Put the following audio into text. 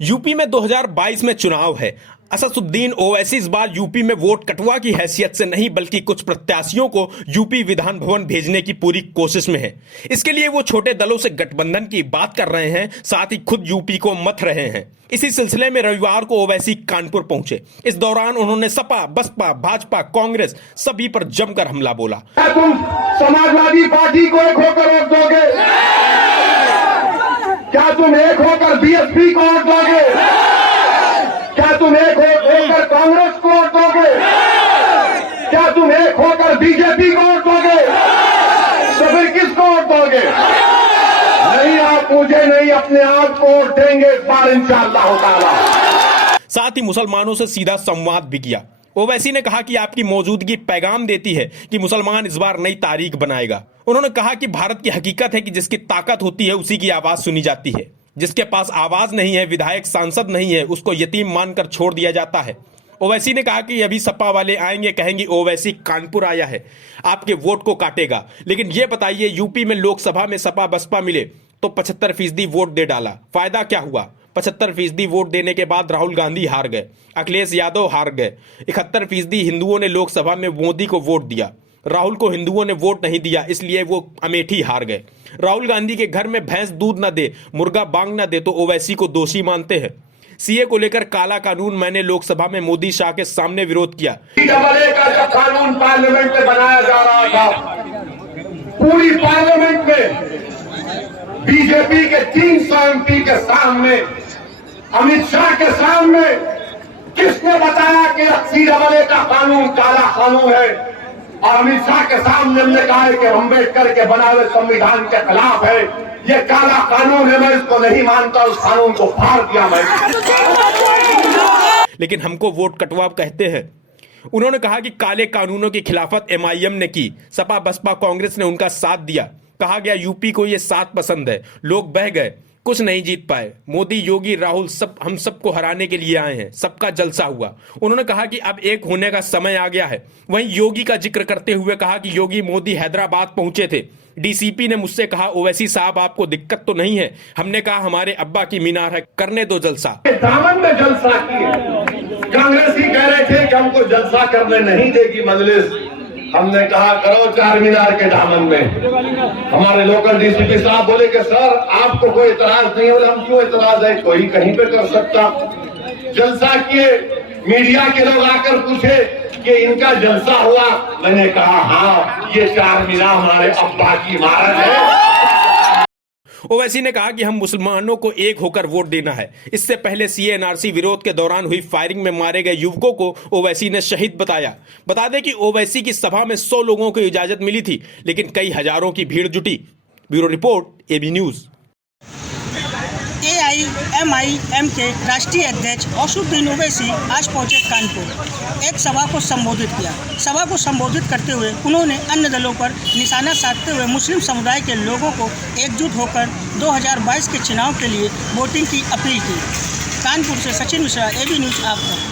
UP में 2022 में चुनाव है। असदुद्दीन ओवैसी इस बार यूपी में वोट कटवा की हैसियत से नहीं बल्कि कुछ प्रत्याशियों को यूपी विधान भवन भेजने की पूरी कोशिश में है। इसके लिए वो छोटे दलों से गठबंधन की बात कर रहे हैं, साथ ही खुद यूपी को मथ रहे हैं। इसी सिलसिले में रविवार को ओवैसी कानपुर पहुंचे। इस दौरान उन्होंने सपा, बसपा, भाजपा, कांग्रेस सभी पर जमकर हमला बोला। तुम समाजवादी पार्टी को एक होकर वोट दोगे? क्या तुम एक होकर बीएसपी को वोट दोगे? क्या तुम एक होकर कांग्रेस को वोट दोगे? क्या तुम एक होकर बीजेपी को वोट दोगे? तो फिर किसको वोट दोगे? नहीं, आप मुझे नहीं, अपने आप को वोट देंगे इस बार इंशाअल्लाह ताला। साथ ही मुसलमानों से सीधा संवाद भी किया। ओवैसी ने कहा कि आपकी मौजूदगी पैगाम देती है कि मुसलमान इस बार नई तारीख बनाएगा। उन्होंने कहा कि भारत की हकीकत है कि जिसकी ताकत होती है उसी की आवाज सुनी जाती है। जिसके पास आवाज नहीं है, विधायक, सांसद नहीं है, उसको यतीम मानकर छोड़ दिया जाता है। ओवैसी ने कहा कि अभी सपा वाले आएंगे, कहेंगे ओवैसी कानपुर आया है, आपके वोट को काटेगा। लेकिन ये बताइए, यूपी में लोकसभा में सपा बसपा मिले तो 75% वोट दे डाला। फायदा क्या हुआ? 75% वोट देने के बाद राहुल गांधी हार गए, अखिलेश यादव हार गए। 71% हिंदुओं ने लोकसभा में मोदी को वोट दिया। राहुल को हिंदुओं ने वोट नहीं दिया, इसलिए वो अमेठी हार गए। राहुल गांधी के घर में भैंस दूध न दे, मुर्गा बांग न दे तो ओवैसी को दोषी मानते हैं। सीए को लेकर काला कानून मैंने लोकसभा में मोदी शाह के सामने विरोध किया। का जब कानून पार्लियामेंट में बनाया जा रहा था, पूरी पार्लियामेंट में बीजेपी के 300 एमपी के सामने, अमित शाह के सामने किसने बताया कि 80 का कानून काला कानून है? और अमित शाह के सामने हमने कहा है कि अम्बेडकर के बना हुए संविधान के खिलाफ है, ये काला कानून है, मैं इसको नहीं मानता, उस कानून को फाड़ दिया मैं। लेकिन हमको वोट कटवा कहते हैं। उन्होंने कहा कि काले कानूनों की खिलाफत एमआईएम ने की, सपा बसपा कांग्रेस ने उनका साथ दिया। कहा गया यूपी को ये साथ पसंद है, लोग बह गए, कुछ नहीं जीत पाए। मोदी, योगी, राहुल सब हम सबको हराने के लिए आए हैं, सबका जलसा हुआ। उन्होंने कहा कि अब एक होने का समय आ गया है। वहीं योगी का जिक्र करते हुए कहा कि योगी मोदी हैदराबाद पहुंचे थे। डीसीपी ने मुझसे कहा, ओवैसी साहब आपको दिक्कत तो नहीं है? हमने कहा हमारे अब्बा की मीनार है, करने दो जलसा। दामन में जलसा किए, कांग्रेसी कह रहे थे कि हमको जलसा करने नहीं देगी मजलिस। हमने कहा करो चार मीनार के दामन में। हमारे लोकल डीसीपी साहब बोले कि सर आपको कोई इतराज नहीं हो। हम क्यों इतराज है, कोई कहीं पे कर सकता। जलसा किए, मीडिया के लोग आकर पूछे कि इनका जलसा हुआ। मैंने कहा हाँ, ये चार मीनार हमारे अब्बा की इमारत है। ओवैसी ने कहा कि हम मुसलमानों को एक होकर वोट देना है। इससे पहले सीए एनआरसी विरोध के दौरान हुई फायरिंग में मारे गए युवकों को ओवैसी ने शहीद बताया। बता दें कि ओवैसी की सभा में 100 लोगों को इजाजत मिली थी, लेकिन कई हजारों की भीड़ जुटी। Bureau report, AB News. AIMIM के राष्ट्रीय अध्यक्ष असदुद्दीन ओवैसी आज पहुंचे कानपुर। एक सभा को संबोधित किया। सभा को संबोधित करते हुए उन्होंने अन्य दलों पर निशाना साधते हुए मुस्लिम समुदाय के लोगों को एकजुट होकर 2022 के चुनाव के लिए वोटिंग की अपील की। कानपुर से सचिन मिश्रा, एबी न्यूज आपका।